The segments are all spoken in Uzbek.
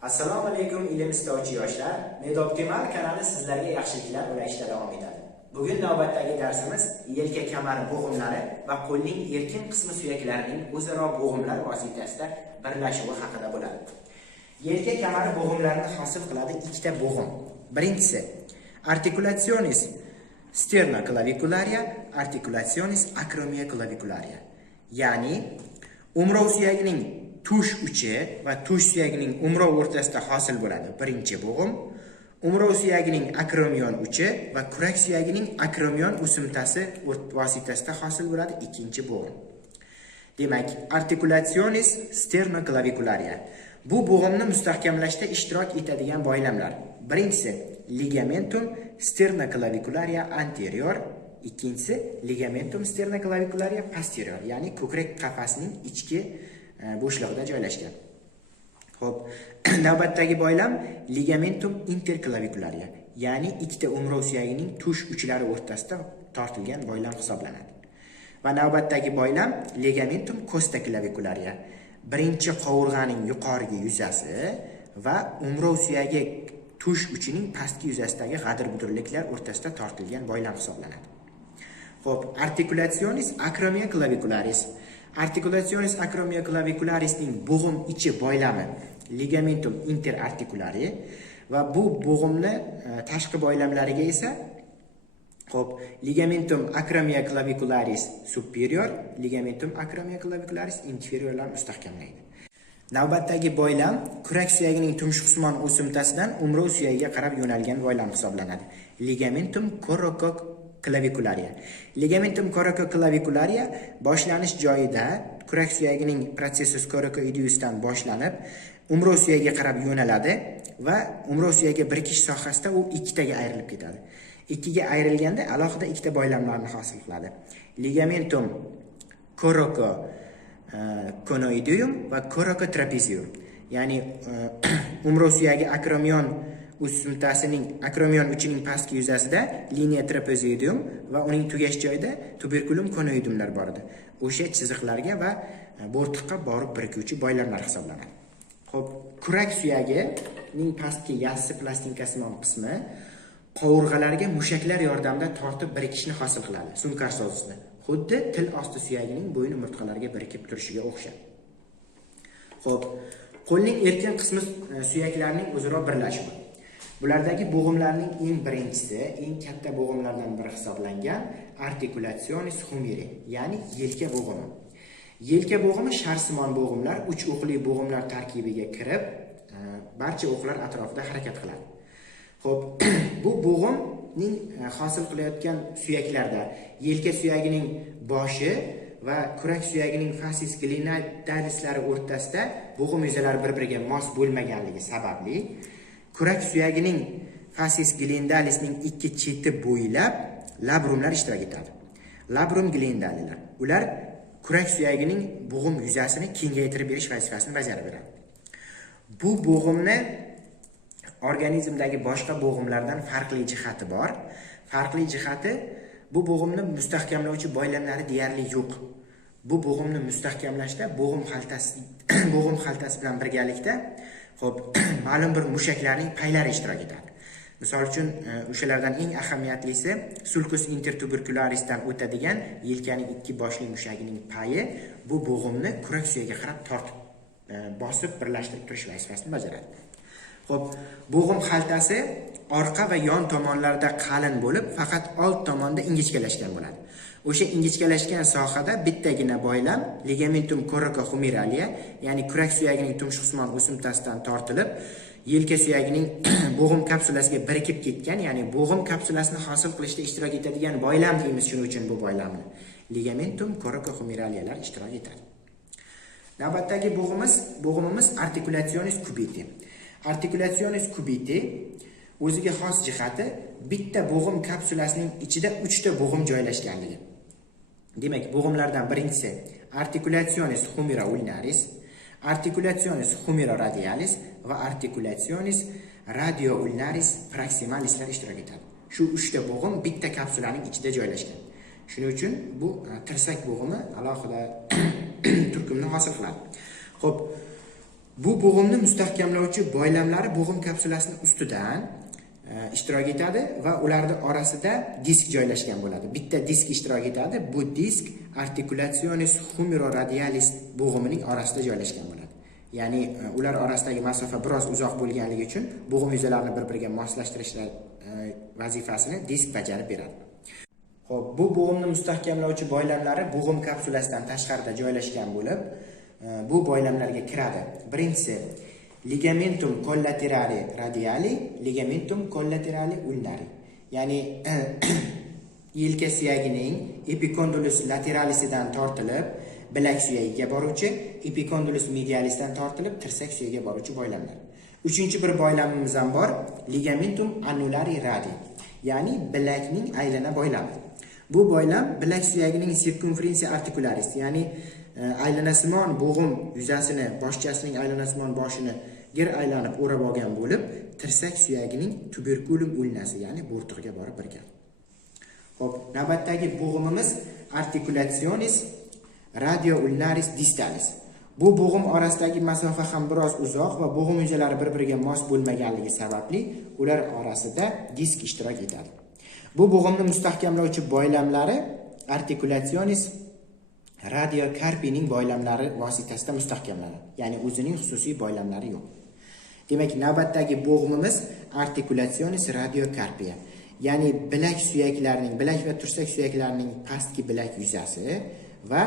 Assalomu alaykum ilm istovchi yoshlar. Medoptimal kanali sizlarga yaxshiliklar ulashishda davom etadi. Bugun navbatdagi darsimiz yelka kamari bo'g'imlari va qo'lning erkin qismi suyaklarining o'zaro bo'g'imlar vositasida birlashuvi haqida bo'ladi. Yelka kamari bo'g'imlarini hosil qiladi ikkita bo'g'im. Birinchisi articulationis sternoclavicularia, articulationis acromioclavicularia. Ya'ni umrov suyagining tush uchi va tush suyagining umrov o'rtasida hosil bo'ladi birinchi bo'g'im, umrov suyagining akromion uchi va kurak suyagining akromion o'simtasi vositasida hosil bo'ladi ikkinchi bo'g'im. Demak, articulationis sternoclavicularia bu bo'g'imni mustahkamlashda ishtirok etadigan boylamlar. Birinchisi ligamentum sternoclavicularia anterior, ikkinchisi ligamentum sternoclavicularia posterior, ya'ni ko'krak qafasining ichki bo'shlig'ida joylashgan. Xo'p, navbatdagi boylam ligamentum interclavicularia, ya'ni ikkita umrov suyagining tush uchlari o'rtasida tortilgan boylam hisoblanadi. Va navbatdagi boylam ligamentum costaclavicularia, birinchi qovurg'aning yuqorgi yuzasi va umrov suyagi tush uchining pastki yuzasidagi g'adir-budirliklar o'rtasida tortilgan boylam hisoblanadi. Xo'p, articulationis acromioclavicularis. Articulationis acromioclavicularisning bo'g'im ichi boylami ligamentum interarticulari va bu bo'g'imni tashqi boylamlariga esa ligamentum acromioclavicularis superior, ligamentum acromioclavicularis inferiorlar mustahkamlaydi. Navbatdagi boylam kurak suyagining tumshuqsimon o'simtasidan umrov suyagiga qarab yo'nalgan boylam hisoblanadi. Ligamentum coracoclavicularia. Ligamentum coracoclavicularia boshlanish joyida kurak suyagining processus coracoideusdan boshlanib, umrov suyagiga qarab yo'naladi va umrov suyagiga birikish sohasida u ikkitaga ayrilib ketadi. Ikkiga ayrilganda alohida ikkita boylamlarni hosil qiladi. Ligamentum coracoconoideum va coracotrapezium. Ya'ni umrov suyagi akromion o'simtasining akromion uchining pastki yuzasida linea trapezoidium va uning tugash joyida tuberculum conoidumlar bor edi. O'sha chiziqlarga va bo'rtiqqa borib birikuvchi boylamlar hisoblanadi. Xo'p, kurak suyagining pastki yassi plastinkasimon qismi qovurg'alarga mushaklar yordamida tortib birikishni hosil qiladi, sunkar sozisida. Xuddi til osti suyagining bo'yin umurtqalariga birikib turishiga o'xshaydi. Xo'p, qo'lning erkin qismi suyaklarining o'zaro birlashuvi. Bulardagi bo'g'imlarning eng birinchisi, eng katta bo'g'imlardan biri hisoblangan articulationis humeri, ya'ni yelka bo'g'imi. Yelka bo'g'imi sharsimon bo'g'imlar, uch o'qli bo'g'imlar tarkibiga kirib, barcha o'qlar atrofida harakat qiladi. Xo'p, bu bo'g'imning hosil qilayotgan suyaklarda yelka suyagining boshi va kurak suyagining fascis glenidalislari o'rtasida bo'g'im yuzalari bir-biriga mos bo'lmaganligi sababli kurak suyagining fascis glenidalisning ikki cheti bo'ylab labrumlar ishtirok etadi. Labrum glenidalilar. Ular kurak suyagining bo'g'im yuzasini kengaytirib berish vazifasini bajaraveradi. Bu bo'g'imni organizmdagi boshqa bo'g'imlardan farqli jihati bor. Farqli jihati bu bo'g'imni mustahkamlovchi boylamlari deyarli yo'q. Bu bo'g'imni mustahkamlashda bo'g'im xaltasi bilan birgalikda ma'lum bir mushaklarning paylari ishtirok etadi. Misol uchun, o'shalardan eng ahamiyatlisi sulcus intertubercularisdan o'tadigan yelkaning ikki boshli mushagining payi bu bo'g'imni kurak suyagiga qarab tortib, bosib birlashtirib turish vazifasini bajaradi. Xo'p, bo'g'im xaltasi orqa va yon tomonlarda qalin bo'lib, faqat old tomonda ingichkalashgan bo'ladi. O'sha ingichkalashgan sohada bittagina boylam ligamentum coracohumeralia, ya'ni kurak suyagining tumshuqsimon o'simtasidan tortilib, yelka suyagining bo'g'im kapsulasiga birikib ketgan, ya'ni bo'g'im kapsulasini hosil qilishda ishtirok etadigan boylam deymiz shuning uchun bu boylamni. Ligamentum coracohumeralialar ishtirok etadi. Navbatdagi bo'g'imimiz articulationis cubiti. Articulationis cubiti o'ziga xos jihati bitta bo'g'im kapsulasining ichida 3 ta bo'g'im joylashganligi. Demak, bo'g'imlardan birinchisi articulationis humera ulnaris, articulationis humera radialis va articulationis radio ulnaris proximalislar ishtirok etadi. Shu 3 ta bo'g'im bitta kapsulaning ichida joylashgan. Shuning uchun bu tirsak bo'g'imi alohida turkumni hosil qiladi. Xo'p, Bu bo'g'imni mustahkamlovchi boylamlari bo'g'im kapsulasining ustidan ishtirok etadi va ularning orasida disk joylashgan bo'ladi. Bitta disk ishtirok etadi. Bu disk articulationis humero-radialis bo'g'imining orasida joylashgan bo'ladi. Ya'ni ular orasidagi masofa biroz uzoq bo'lganligi uchun bo'g'im yuzalarini bir-biriga moslashtirish vazifasini disk bajarib beradi. Xo'p, bu bo'g'imni mustahkamlovchi boylamlari bo'g'im kapsulasidan tashqarida joylashgan bo'lib, bu boylamlarga kiradi. Birinchisi ligamentum collaterale radiali, ligamentum collaterale ulnari. Ya'ni yelka suyagining epicondylus lateralisidan tortilib, bilak suyagiga boruvchi, epicondylus medialisidan tortilib, tirsak suyagiga boruvchi boylamlar. Uchinchi bir boylamimiz ham bor, ligamentum annulari radi. Ya'ni bilakning aylana boylami. Bu boylam bilak suyagining circumferentia articularis, ya'ni aylanasimon bo'g'im yuzasini, boshchasining aylanasimon boshini gir aylanib o'rab olgan bo'lib, tirsak suyagining tuberculum ulnasi, ya'ni bo'rtig'iga borib birgadi. Xo'p, navbatdagi bo'g'imimiz articulationis radio-ulnaris distalis. Bu bo'g'im orasidagi masofa ham biroz uzoq va bo'g'im yujalari bir-biriga mos bo'lmaganligi sababli ular orasida disk ishtirok etadi. Bu bo'g'imni mustahkamlovchi boylamlari articulationis radiokarpining boylamlari vositasida mustahkamlanadi. Ya'ni o'zining xususiy boylamlari yo'q. Demak, navbatdagi bo'g'imimiz articulationis radiokarpia. Ya'ni bilak suyaklarining, bilak va tursak suyaklarining pastki bilak yuzasi va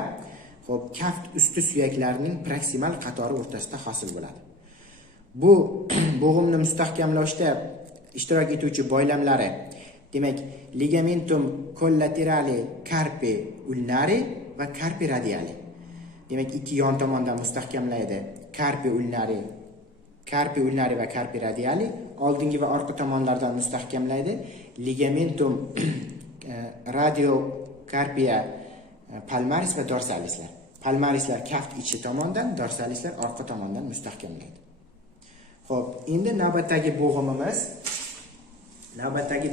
kaft usti suyaklarining proksimal qatori o'rtasida hosil bo'ladi. Bu bo'g'imni mustahkamlashda ishtirok etuvchi boylamlari, demak, ligamentum collaterale carpi ulnari va carpi radiali. Demak, ikki yon tomondan mustahkamlaydi. Carpi ulnari va carpi radiali. Oldingi va orqa tomonlardan mustahkamlaydi. Ligamentum radiocarpia palmaris va dorsalislar. Palmarislar kaft ichi tomondan, dorsalislar orqa tomondan mustahkamlaydi. Xo'p, endi navbatdagi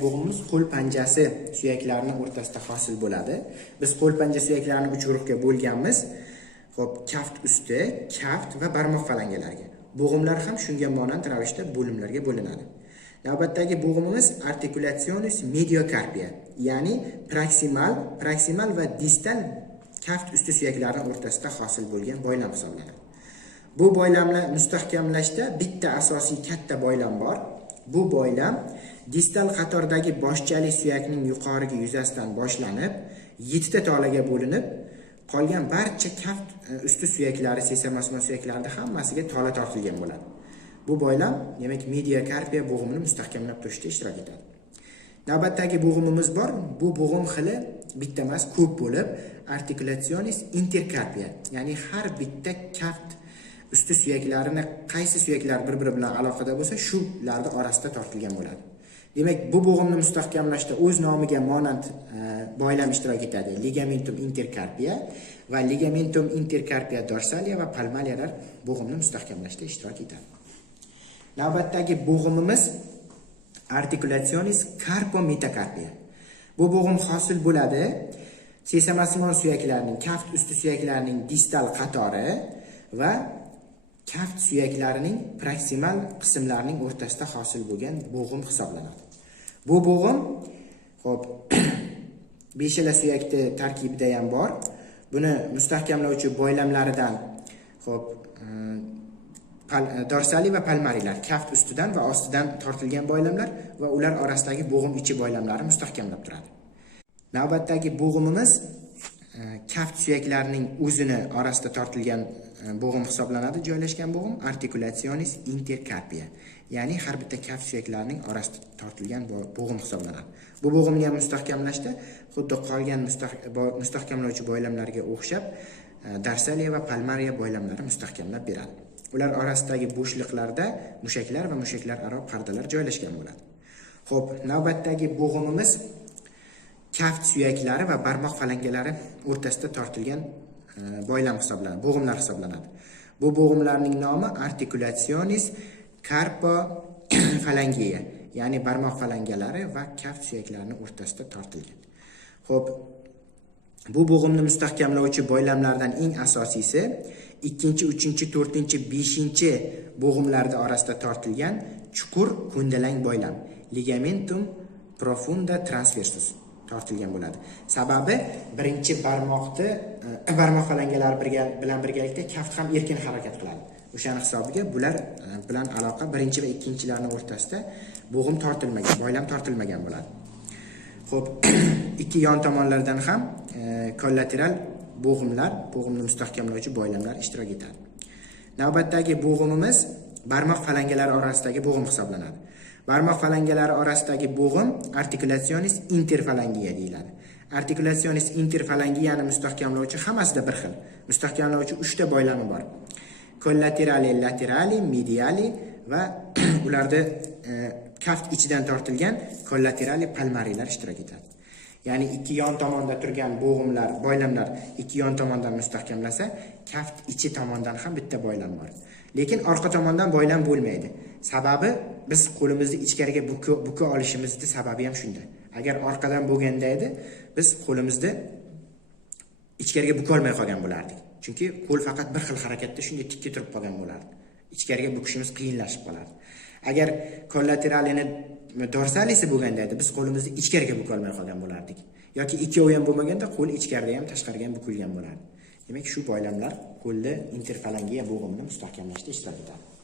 bo'g'imimiz qo'l panjasi suyaklarining o'rtasida hosil bo'ladi. Biz qo'l panja suyaklarini 3 guruhga bo'lganmiz. Xo'p, kaft usti, kaft va barmoq falangalariga. Bo'g'imlar ham shunga monand ravishda bo'limlarga bo'linadi. Navbatdagi bo'g'imimiz articulationis mediocarpia, ya'ni proksimal va distal kaft usti suyaklarining o'rtasida hosil bo'lgan boylam hisoblanadi. Bu boylamni mustahkamlashda bitta asosiy katta boylam bor. Bu boylam distal qatordagi boshchali suyakning yuqorigi yuzasidan boshlanib, 7 ta tolaga bo'linib, qolgan barcha kaft usti suyaklari, sesamosimon suyaklarida hammasiga tola tortilgan bo'ladi. Bu boylam, demak, mediocarpia bo'g'imini mustahkamlab turishda ishtirok etadi. Navbatdagi bo'g'imimiz bor. Bu bo'g'im xili bitta emas, ko'p bo'lib, articulationis intercarpia, ya'ni har bitta kaft usti suyaklarini qaysi suyaklar bir-biri bilan aloqada bo'lsa, shularning orasida tortilgan bo'ladi. Demak, bu bo'g'imni mustahkamlashda o'z nomiga monand boylam ishtirok etadi. Ligamentum intercarpia va ligamentum intercarpia dorsalia va palmaliyalar bo'g'imni mustahkamlashda ishtirok etadi. Navbatdagi bo'g'imimiz articulationis carpometacarpia. Bu bo'g'im hosil bo'ladi sesamosimon suyaklarining, kaft usti suyaklarining distal qatori va kaft suyaklarining proksimal qismlarining o'rtasida hosil bo'lgan bo'g'im hisoblanadi. Bu bo'g'im, xo'p, beshila suyakni tarkibida ham bor. Buni mustahkamlovchi boylamlaridan, xo'p, dorsali va palmarilar, kaft ustidan va ostidan tortilgan boylamlar va ular orasidagi bo'g'im ichi boylamlari mustahkamlab turadi. Navbatdagi bo'g'imimiz kaft suyaklarining o'zini orasida tortilgan bo'g'im hisoblanadi. Joylashgan bo'g'im articulationis intercarpia, ya'ni har bitta kaft suyaklarining orasida tortilgan bo'g'im hisoblanadi. Bu bo'g'imni ham mustahkamlashda xuddi qolgan mustahkamlovchi boylamlarga o'xshab dorsaliya va palmariya boylamlari mustahkamlab beradi. Ular orasidagi bo'shliqlarda mushaklar va mushaklararo pardalar joylashgan bo'ladi. Xo'p, navbatdagi bo'g'imimiz kaft suyaklari va barmoq falangalari o'rtasida tortilgan boylam hisoblanadi, bo'g'imlar hisoblanadi. Bu bo'g'imlarning nomi articulationis carpophalangia, ya'ni barmoq falangalari va kaft suyaklarining o'rtasida tortilgan. Xo'p, bu bo'g'imni mustahkamlovchi boylamlardan eng asosiysi ikkinchi, uchinchi, to'rtinchi, beshinchi bo'g'imlarda orasida tortilgan chuqur ko'ndalang boylam ligamentum profunda transversus tortilgan bo'ladi. Sababi birinchi barmoq falangalari bilan birgalikda kaft ham erkin harakat qiladi. O'shaning hisobiga bular bilan aloqa birinchi va ikkinchilarning o'rtasida bo'g'im tortilmagan, boylam tortilmagan bo'ladi. Xo'p, ikki yon tomonlardan ham kollateral bo'g'imni mustahkamlovchi boylamlar ishtirok etadi. Navbatdagi bo'g'imimiz barmoq falangalari orasidagi bo'g'im hisoblanadi. Barmoq falangalari orasidagi bo'g'im articulationis interfalangia deyiladi. Articulationis interfalangiyani mustahkamlovchi hammasida bir xil. Mustahkamlovchi 3 ta boylami bor. Collaterali, laterali, mediali va ularda kaft ichidan tortilgan collaterali palmarilar ishtirok etadi. Ya'ni ikki yon tomonda turgan boylamlar ikki yon tomondan mustahkamlasa, kaft ichi tomondan ham bitta boylam bor. Lekin orqa tomondan boylam bo'lmaydi. Sababi biz qo'limizni ichkariga buka olishimizning sababi ham shunda. Agar orqadan bo'lganda edi, biz qo'limizni ichkariga buka olmay qolgan bo'lardik. Chunki qo'l faqat bir xil harakatda shunday tikka turib qolgan bo'lardi. Ichkariga bukishimiz qiyinlashib qolardi. Agar kollateralini dorsalisi bo'lganda edi, biz qo'limizni ichkariga buka olmay qolgan bo'lardik. Yoki ikkovi ham bo'lmaganda qo'l ichkarida ham tashqariga ham bukilgan bo'lardi. Demak, shu boylamlar qo'lda interfalangiya bo'g'imini mustahkamlashda ishtirok etadi.